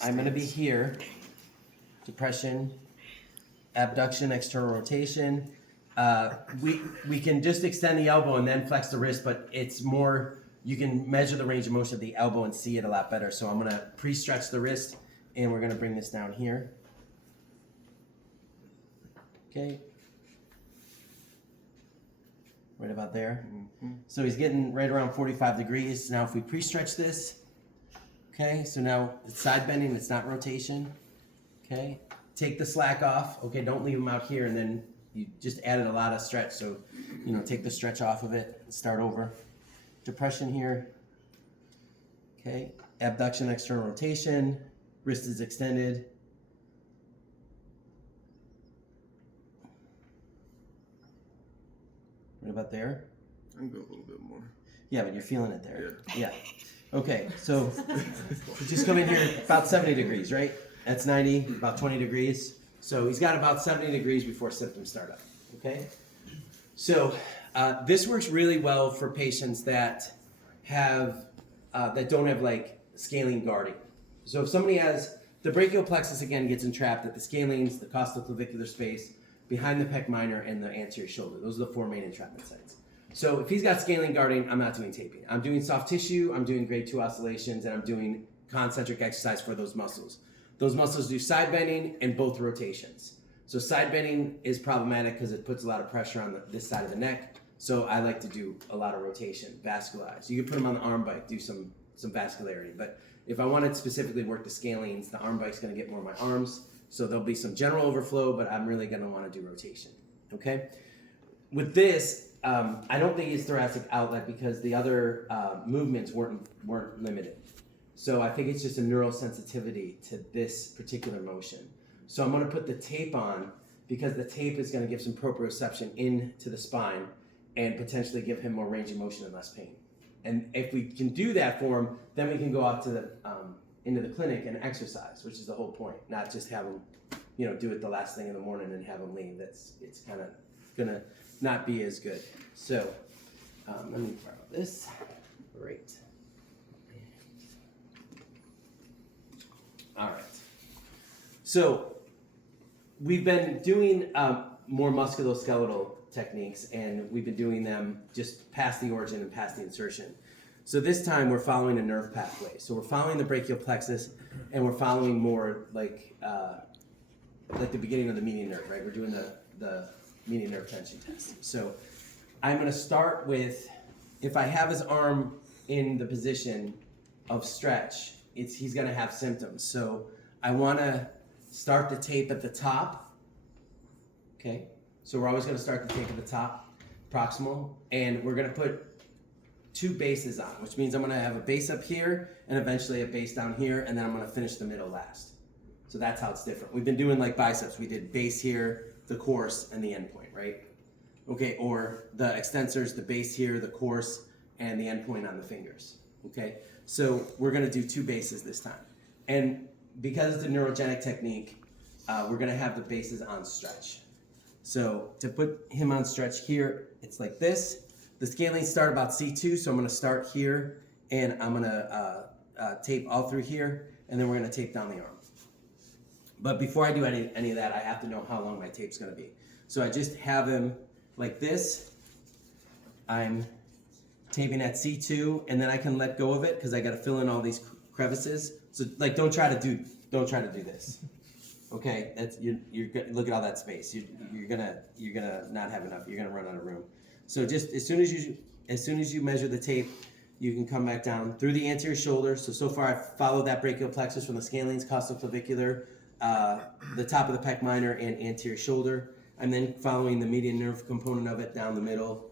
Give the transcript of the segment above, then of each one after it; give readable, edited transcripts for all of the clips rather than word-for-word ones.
I'm going to be here, depression, abduction, external rotation. We can just extend the elbow and then flex the wrist, but it's more, you can measure the range of motion of the elbow and see it a lot better. So I'm going to pre-stretch the wrist, and we're going to bring this down here. Okay. Right about there. Mm-hmm. So he's getting right around 45 degrees. Now if we pre-stretch this, okay, so now it's side bending, it's not rotation. Okay, take the slack off. Okay, don't leave them out here, and then you just added a lot of stretch. So, take the stretch off of it and start over. Depression here. Okay, abduction, external rotation. Wrist is extended. Right about there. I can go a little bit more. Yeah, but you're feeling it there. Yeah. Okay, so just come in here about 70 degrees, right? That's 90, about 20 degrees. So he's got about 70 degrees before symptoms start up, okay? So this works really well for patients that have, that don't have like scalene guarding. So if somebody has, the brachial plexus again gets entrapped at the scalenes, the costoclavicular space, behind the pec minor, and the anterior shoulder. Those are the four main entrapment sites. So if he's got scalene guarding, I'm not doing taping. I'm doing soft tissue, I'm doing grade 2 oscillations, and I'm doing concentric exercise for those muscles. Those muscles do side bending and both rotations. So side bending is problematic because it puts a lot of pressure on this side of the neck. So I like to do a lot of rotation, vascularize. You can put them on the arm bike, do some vascularity. But if I wanted to specifically work the scalenes, the arm bike's going to get more of my arms. So there'll be some general overflow, but I'm really going to want to do rotation. Okay? With this, I don't think it's thoracic outlet because the other movements weren't limited. So I think it's just a neural sensitivity to this particular motion. So I'm going to put the tape on because the tape is going to give some proprioception into the spine and potentially give him more range of motion and less pain. And if we can do that for him, then we can go out to the into the clinic and exercise, which is the whole point. Not just have him, do it the last thing in the morning and have him leave. It's kind of gonna not be as good. So let me borrow this. Great. All right. So we've been doing more musculoskeletal techniques, and we've been doing them just past the origin and past the insertion. So this time we're following a nerve pathway. So we're following the brachial plexus, and we're following more like the beginning of the median nerve, right? We're doing the median nerve tension test. So I'm going to start with, if I have his arm in the position of stretch, he's going to have symptoms. So I want to start the tape at the top. Okay, so we're always going to start the tape at the top, proximal, and we're going to put two bases on, which means I'm going to have a base up here and eventually a base down here, and then I'm going to finish the middle last. So that's how it's different. We've been doing like biceps. We did base here, the course, and the end point, right? Okay, or the extensors, the base here, the course, and the end point on the fingers. Okay, so we're going to do two bases this time. And because it's a neurogenic technique, we're going to have the bases on stretch. So to put him on stretch here, it's like this. The scalenes start about C2, so I'm going to start here, and I'm going to tape all through here, and then we're going to tape down the arm. But before I do any of that, I have to know how long my tape's going to be. So I just have him like this. I'm taping at C2, and then I can let go of it because I got to fill in all these crevices. So like, don't try to do this. Okay, you're look at all that space. You're gonna not have enough. You're gonna run out of room. So just as soon as you measure the tape, you can come back down through the anterior shoulder. So far I've followed that brachial plexus from the scalenes, costoclavicular, the top of the pec minor, and anterior shoulder. I'm then following the median nerve component of it down the middle,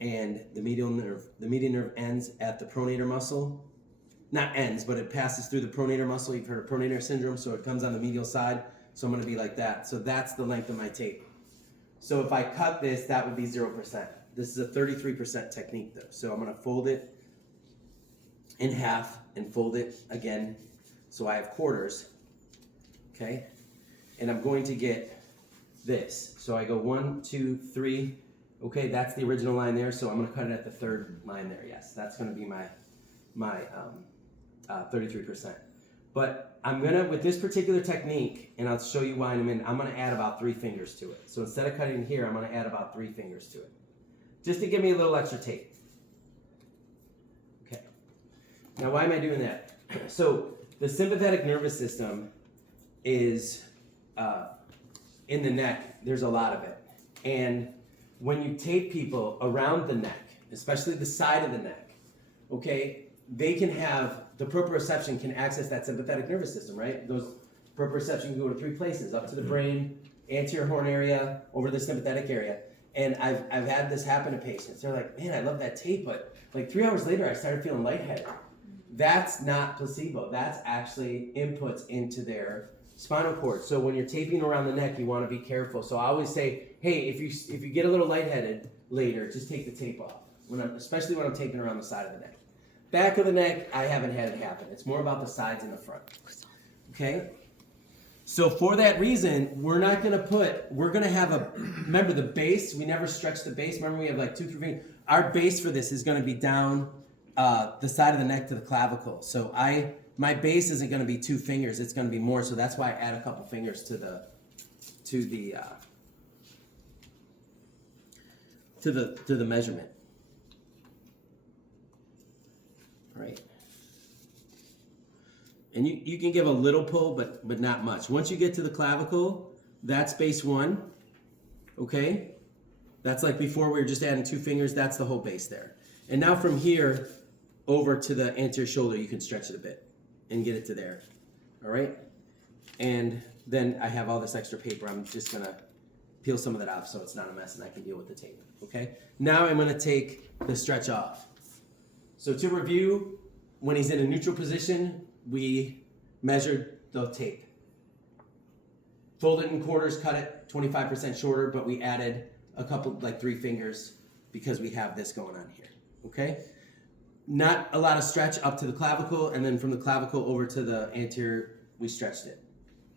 and the median nerve ends at the pronator muscle. Not ends, but it passes through the pronator muscle. You've heard of pronator syndrome, so it comes on the medial side. So I'm going to be like that. So that's the length of my tape. So if I cut this, that would be 0%. This is a 33% technique though. So I'm going to fold it in half and fold it again. So I have quarters. Okay. And I'm going to get this. So I go 1, 2, 3. Okay, that's the original line there. So I'm going to cut it at the third line there. Yes, that's going to be my 33%. But I'm gonna, with this particular technique, and I'll show you why in a minute, I'm gonna add about 3 fingers to it. So instead of cutting here, I'm gonna add about 3 fingers to it. Just to give me a little extra tape. Okay. Now why am I doing that? So the sympathetic nervous system is in the neck. There's a lot of it. And when you tape people around the neck, especially the side of the neck, okay, they can have, the proprioception can access that sympathetic nervous system, right? Those proprioception can go to 3 places, up to the brain, anterior horn area, over the sympathetic area. And I've had this happen to patients. They're like, man, I love that tape, but like 3 hours later, I started feeling lightheaded. That's not placebo. That's actually inputs into their spinal cord. So when you're taping around the neck, you want to be careful. So I always say, hey, if you get a little lightheaded later, just take the tape off. Especially when I'm taping around the side of the neck. Back of the neck, I haven't had it happen. It's more about the sides and the front. Okay? So for that reason, we're going to have remember the base, we never stretch the base. Remember we have like 2 through 3. Our base for this is going to be down the side of the neck to the clavicle. So my base isn't going to be 2 fingers, it's going to be more. So that's why I add a couple fingers to the measurement. Right. And you can give a little pull, but not much. Once you get to the clavicle, that's base 1. Okay? That's like before we were just adding 2 fingers, that's the whole base there. And now from here over to the anterior shoulder, you can stretch it a bit and get it to there. All right? And then I have all this extra paper. I'm just going to peel some of that off so it's not a mess and I can deal with the tape. Okay? Now I'm going to take the stretch off. So to review, when he's in a neutral position, we measured the tape. Fold it in quarters, cut it 25% shorter, but we added a couple, like 3 fingers, because we have this going on here, okay? Not a lot of stretch up to the clavicle, and then from the clavicle over to the anterior, we stretched it,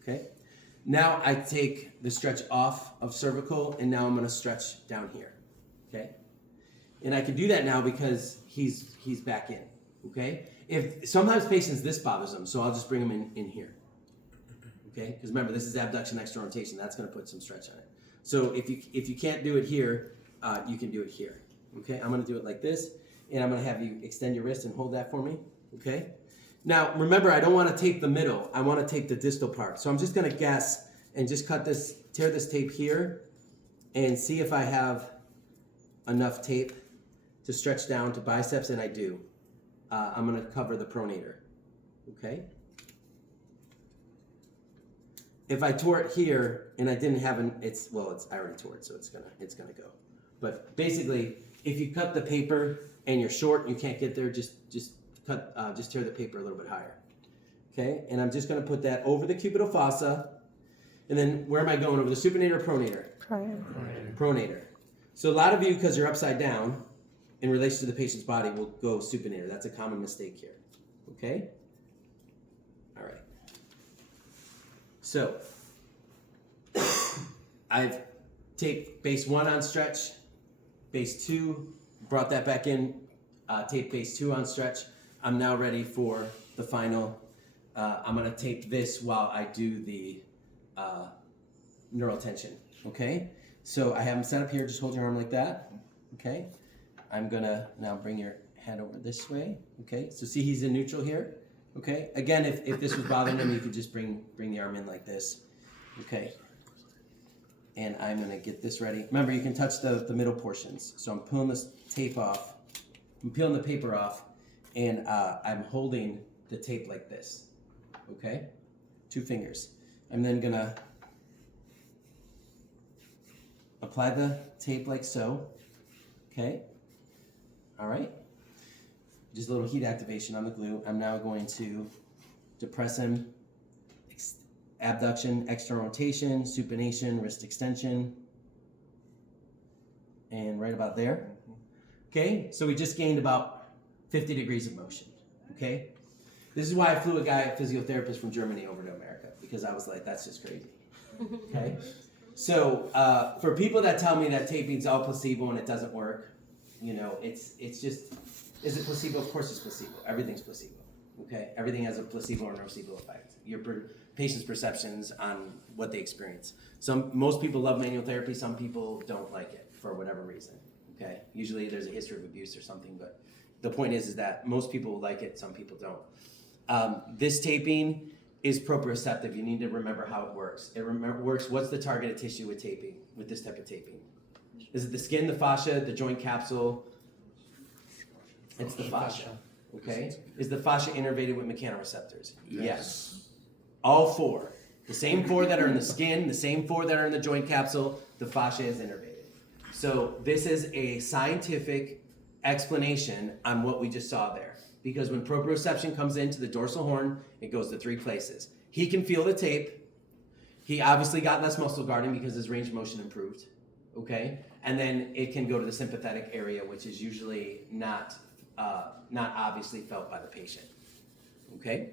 okay? Now I take the stretch off of cervical, and now I'm gonna stretch down here, okay? And I can do that now because he's back in, okay? If sometimes patients, this bothers them, so I'll just bring them in here, okay? Because remember, this is abduction, external rotation. That's going to put some stretch on it. So if you can't do it here, you can do it here, okay? I'm going to do it like this, and I'm going to have you extend your wrist and hold that for me, okay? Now, remember, I don't want to tape the middle. I want to tape the distal part. So I'm just going to guess and just tear this tape here, and see if I have enough tape to stretch down to biceps, and I do. I'm going to cover the pronator, okay? If I tore it here and I didn't have I already tore it, so it's gonna go. But basically, if you cut the paper and you're short, you can't get there, just tear the paper a little bit higher, okay? And I'm just going to put that over the cubital fossa, and then where am I going, over the supinator or pronator? Pronator. So a lot of you, because you're upside down, in relation to the patient's body, will go supinator. That's a common mistake here. Okay? All right. So, I've taped base 1 on stretch, base 2, brought that back in, taped base 2 on stretch. I'm now ready for the final. I'm going to tape this while I do the neural tension. Okay? So I have them set up here. Just hold your arm like that. Okay? I'm gonna now bring your head over this way, okay? So see he's in neutral here, okay? Again, if this was bothering him, you could just bring the arm in like this, okay? And I'm gonna get this ready. Remember, you can touch the middle portions. So I'm pulling this tape off, I'm peeling the paper off, and I'm holding the tape like this, okay? 2 fingers. I'm then gonna apply the tape like so, okay? All right, just a little heat activation on the glue. I'm now going to depress him, abduction, external rotation, supination, wrist extension, and right about there. Okay, so we just gained about 50 degrees of motion, okay? This is why I flew a physiotherapist from Germany over to America, because I was like, that's just crazy, okay? So for people that tell me that taping's all placebo and it doesn't work, it's just, is it placebo? Of course it's placebo. Everything's placebo, Okay, everything has a placebo or nocebo effect. Your patient's perceptions on what they experience. Most people love manual therapy. Some people don't like it for whatever reason. Okay, usually there's a history of abuse or something, but the point is that most people like it. Some people don't. This taping is proprioceptive. You need to remember how it works. It works. What's the targeted tissue with taping? With this type of taping, is it the skin, the fascia, the joint capsule? It's the fascia. Okay. Is the fascia innervated with mechanoreceptors? Yes. All four. The same four that are in the skin, the same four that are in the joint capsule, the fascia is innervated. So this is a scientific explanation on what we just saw there. Because when proprioception comes into the dorsal horn, it goes to three places. He can feel the tape. He obviously got less muscle guarding because his range of motion improved. Okay? And then it can go to the sympathetic area, which is usually not obviously felt by the patient. Okay?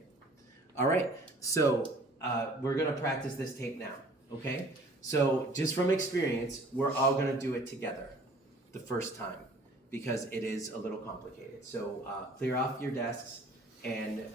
All right. So we're going to practice this tape now. Okay? So just from experience, we're all going to do it together the first time because it is a little complicated. So clear off your desks and